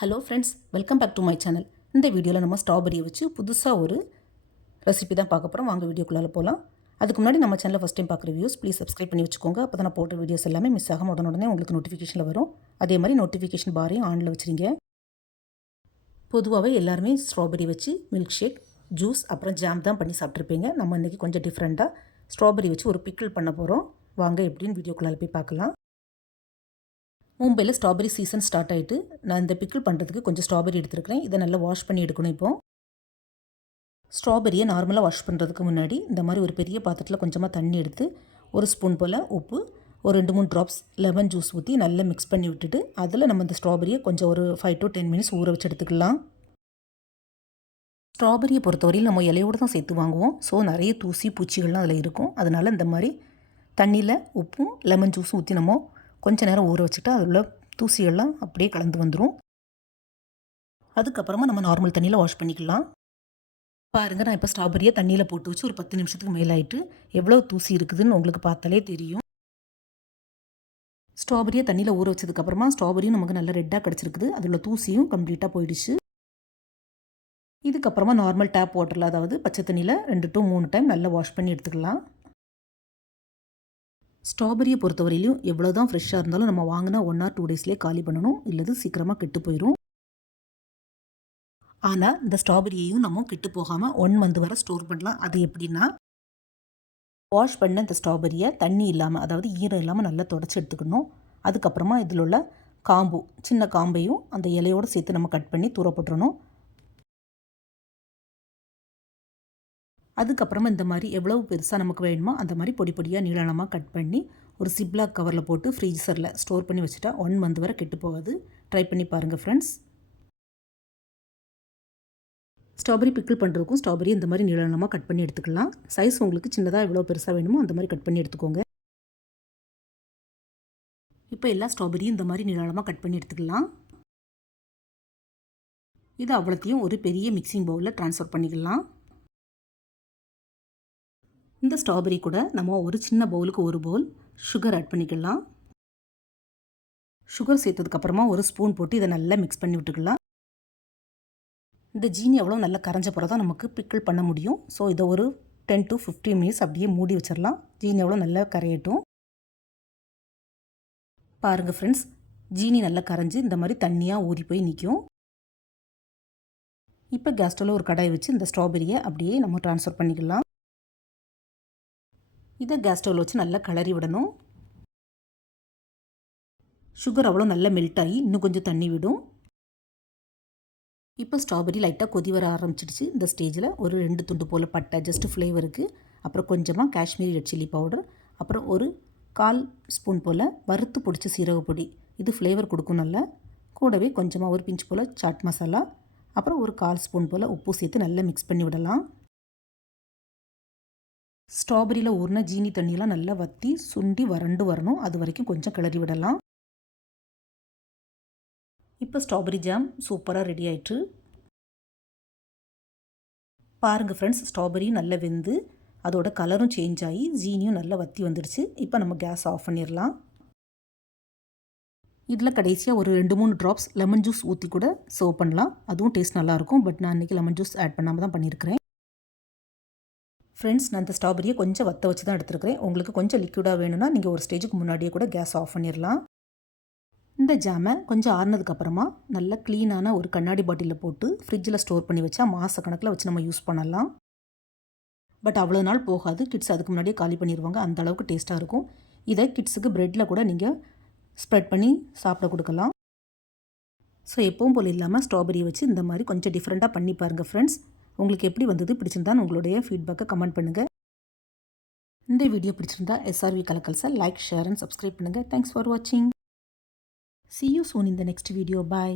Hello friends, welcome back to my channel. இந்த வீடியோவில் நம்ம ஸ்ட்ராபெரியை வச்சு புதுசாக ஒரு ரெசிபி தான் பார்க்க போகிறோம். வாங்க வீடியோக்குள்ளே போகலாம். அதுக்கு முன்னாடி நம்ம சேனலில் ஃபஸ்ட் டைம் பார்க்குற வியூஸ் ப்ளீஸ் சப்ஸ்கிரைப் பண்ணி வச்சுக்கோங்க. அப்போ தான் நான் போடுற வீடியோஸ் எல்லாமே மிஸ் ஆகாம உடனே உங்களுக்கு நோட்டிஃபிகேஷனில் வரும். அதே மாதிரி நோட்டிஃபிகேஷன் பாரையும் ஆனில் வச்சுருங்க. பொதுவாகவே எல்லாருமே ஸ்ட்ராபெரி வச்சு மில்க் ஷேக், ஜூஸ், அப்புறம் ஜாம் தான் பண்ணி சாப்பிட்ருப்பீங்க. நம்ம இன்றைக்கி கொஞ்சம் டிஃப்ரெண்ட்டாக ஸ்ட்ராபெரி வச்சு ஒரு பிக்கிள் பண்ண போகிறோம். வாங்க எப்படின்னு வீடியோக்குள்ளே போய் பார்க்கலாம். மும்பையில் ஸ்ட்ராபெரி சீசன் ஸ்டார்ட் ஆகிட்டு நான் இந்த பிக்கிள் பண்ணுறதுக்கு கொஞ்சம் ஸ்ட்ராபெரி எடுத்துருக்கிறேன். இதை நல்லா வாஷ் பண்ணி எடுக்கணும். இப்போது ஸ்ட்ராபெரியை நார்மலாக வாஷ் பண்ணுறதுக்கு முன்னாடி இந்த மாதிரி ஒரு பெரிய பாத்திரத்தில் கொஞ்சமாக தண்ணி எடுத்து ஒரு ஸ்பூன் போல் உப்பு, ஒரு 2-3 ட்ராப்ஸ் லெமன் ஜூஸ் ஊற்றி நல்லா மிக்ஸ் பண்ணி விட்டுட்டு அதில் நம்ம இந்த ஸ்ட்ராபெரியை கொஞ்சம் ஒரு 5 to 10 minutes ஊற வச்சு எடுத்துக்கலாம். ஸ்ட்ராபெரியை பொறுத்தவரையில் நம்ம இலையோடு தான் சேர்த்து வாங்குவோம். ஸோ நிறைய தூசி பூச்சிகள்லாம் அதில் இருக்கும். அதனால் இந்த மாதிரி தண்ணியில் உப்பும் லெமன் ஜூஸும் ஊற்றி நம்ம கொஞ்சம் நேரம் ஊற வச்சுட்டா அதில் தூசியெல்லாம் அப்படியே கலந்து வந்துடும். அதுக்கப்புறமா நம்ம நார்மல் தண்ணியில் வாஷ் பண்ணிக்கலாம். பாருங்கள், நான் இப்போ ஸ்ட்ராபெரியை தண்ணியில் போட்டு வச்சு ஒரு 10 நிமிஷத்துக்கு மேலே ஆகிட்டு எவ்வளோ தூசி இருக்குதுன்னு உங்களுக்கு பார்த்தாலே தெரியும். ஸ்ட்ராபெரியை தண்ணியில் ஊற வச்சதுக்கப்புறமா ஸ்ட்ராபெரியும் நமக்கு நல்லா ரெட்டாக கிடச்சிருக்குது. அதில் தூசியும் கம்ப்ளீட்டாக போயிடுச்சு. இதுக்கப்புறமா நார்மல் டேப் வாட்டரில், அதாவது பச்சை தண்ணியில் 2 to 3 டைம் நல்லா வாஷ் பண்ணி எடுத்துக்கலாம். ஸ்ட்ராபெரியை பொறுத்தவரையிலையும் எவ்வளோ தான் ஃப்ரெஷ்ஷாக இருந்தாலும் நம்ம வாங்கினா 1 or 2 டேஸ்லேயே காலி பண்ணணும், இல்லது சீக்கிரமாக கெட்டு போயிடும். ஆனால் இந்த ஸ்ட்ராபெரியையும் நம்ம கெட்டு போகாமல் 1 month வரை ஸ்டோர் பண்ணலாம். அது எப்படின்னா, வாஷ் பண்ண இந்த ஸ்ட்ராபெரியை தண்ணி இல்லாமல், அதாவது ஈரம் இல்லாமல் நல்லா தொடச்சி எடுத்துக்கணும். அதுக்கப்புறமா இதில் உள்ள காம்பு, சின்ன காம்பையும் அந்த இலையோடு சேர்த்து நம்ம கட் பண்ணி தூர போட்டுறணும். அதுக்கப்புறமா இந்த மாதிரி எவ்வளவு பெருசாக நமக்கு வேணுமோ அந்த மாதிரி பொடி பொடியாக நீளமாக கட் பண்ணி ஒரு சிப்லாக் கவரில் போட்டு ஃப்ரீசரில் ஸ்டோர் பண்ணி வச்சுட்டா 1 month வரை கெட்டு போகாது. ட்ரை பண்ணி பாருங்கள் ஃப்ரெண்ட்ஸ். ஸ்ட்ராபெரி பிக்கிள் பண்ணுறதுக்கும் ஸ்ட்ராபெரி இந்த மாதிரி நீளமாக கட் பண்ணி எடுத்துக்கலாம். சைஸ் உங்களுக்கு சின்னதாக எவ்வளோ பெருசாக வேணுமோ அந்த மாதிரி கட் பண்ணி எடுத்துக்கோங்க. இப்போ எல்லா ஸ்ட்ராபெரியும் இந்த மாதிரி நீளமாக கட் பண்ணி எடுத்துக்கலாம். இது அவ்வளோத்தையும் ஒரு பெரிய மிக்சிங் பவுலில் ட்ரான்ஸ்ஃபர் பண்ணிக்கலாம். இந்த ஸ்ட்ராபெரி கூட நம்ம ஒரு சின்ன பவுலுக்கு ஒரு பவுல் சுகர் ஆட் பண்ணிக்கலாம். சுகர் சேர்த்ததுக்கப்புறமா ஒரு ஸ்பூன் போட்டு இதை நல்லா மிக்ஸ் பண்ணி விட்டுக்கலாம். இந்த ஜீனி எவ்வளோ நல்லா கரைஞ்ச பிறகு தான் நமக்கு பிக்கிள் பண்ண முடியும். ஸோ இதை ஒரு 10 to 15 minutes அப்படியே மூடி வச்சிடலாம். ஜீனி எவ்வளோ நல்லா கரையட்டும். பாருங்கள் ஃப்ரெண்ட்ஸ், ஜீனி நல்லா கரைஞ்சி இந்த மாதிரி தண்ணியாக ஊறி போய் நிற்கும். இப்போ கேஸ் ஸ்டவ்வில் ஒரு கடாய் வச்சு இந்த ஸ்ட்ராபெரியை அப்படியே நம்ம ட்ரான்ஸ்ஃபர் பண்ணிக்கலாம். இதை கேஸ் ஸ்டவ்வில் வச்சு நல்லா கிளறி விடணும். சுகர் அவ்வளோ நல்லா மெல்ட் ஆகி இன்னும் கொஞ்சம் தண்ணி விடும். இப்போ ஸ்ட்ராபெரி லைட்டாக கொதி வர ஆரம்பிச்சிடுச்சு. இந்த ஸ்டேஜில் ஒரு 2 துண்டு போல் பட்டை, ஜஸ்ட் ஃப்ளேவருக்கு, அப்புறம் கொஞ்சமாக காஷ்மீரி ரெட் சில்லி பவுடர், அப்புறம் ஒரு 1/4 ஸ்பூன் போல் வறுத்து பிடிச்ச சீரக பொடி, இது ஃப்ளேவர் கொடுக்கும் நல்லா. கூடவே கொஞ்சமாக ஒரு பிஞ்ச் போல் சாட் மசாலா, அப்புறம் ஒரு 1/4 ஸ்பூன் போல் உப்பு சேர்த்து நல்லா மிக்ஸ் பண்ணி விடலாம். ஸ்ட்ராபெரியில் ஊறின ஜீனி தண்ணியெல்லாம் நல்லா வற்றி சுண்டி வறண்டு வரணும். அது வரைக்கும் கொஞ்சம் கிளறி விடலாம். இப்போ ஸ்ட்ராபெரி ஜாம் சூப்பராக ரெடி ஆயிட்டு. பாருங்கள் ஃப்ரெண்ட்ஸ், ஸ்ட்ராபெரி நல்லா வெந்து அதோட கலரும் சேஞ்ச் ஆகி ஜீனியும் நல்லா வற்றி வந்துடுச்சு. இப்போ நம்ம கேஸ் ஆஃப் பண்ணிடலாம். இதில் கடைசியாக ஒரு 2-3 ட்ராப்ஸ் லெமன் ஜூஸ் ஊற்றி கூட சர்வ் பண்ணலாம். அதுவும் டேஸ்ட் நல்லாயிருக்கும். பட் நான் இன்றைக்கி லெமன் ஜூஸ் ஆட் பண்ணாமல் தான் பண்ணியிருக்கிறேன். ஃப்ரெண்ட்ஸ், நான் இந்த ஸ்ட்ராபெரியை கொஞ்சம் வற்ற வச்சு தான் எடுத்துருக்கிறேன். உங்களுக்கு கொஞ்சம் லிக்விடாக வேணும்னா நீங்கள் ஒரு ஸ்டேஜுக்கு முன்னாடியே கூட கேஸ் ஆஃப் பண்ணிடலாம். இந்த ஜாமை கொஞ்சம் ஆறுனதுக்கப்புறமா நல்ல க்ளீனான ஒரு கண்ணாடி பாட்டிலில் போட்டு ஃப்ரிட்ஜில் ஸ்டோர் பண்ணி வச்சா மாதக்கணக்கில் வச்சு நம்ம யூஸ் பண்ணலாம். பட் அவ்வளோ நாள் போகாது. கிட்ஸ் அதுக்கு முன்னாடியே காலி பண்ணிடுவாங்க. அந்த அளவுக்கு டேஸ்ட்டாக இருக்கும். இதை கிட்ஸுக்கு ப்ரெட்டில் கூட நீங்கள் ஸ்ப்ரெட் பண்ணி சாப்பிட கொடுக்கலாம். ஸோ எப்பவும் போல் இல்லாமல் ஸ்ட்ராபெரியை வச்சு இந்த மாதிரி கொஞ்சம் டிஃப்ரெண்ட்டாக பண்ணி பாருங்கள் ஃப்ரெண்ட்ஸ். உங்களுக்கு எப்படி வந்தது, பிடிச்சிருந்தான்னு உங்களுடைய ஃபீட்பேக்கை கமெண்ட் பண்ணுங்கள். இந்த வீடியோ பிடிச்சிருந்தா SRV கலக்கல்ஸை லைக், ஷேர் அண்ட் சப்ஸ்கிரைப் பண்ணுங்கள். தேங்க்ஸ் ஃபார் வாட்சிங். See you soon in the next video. Bye.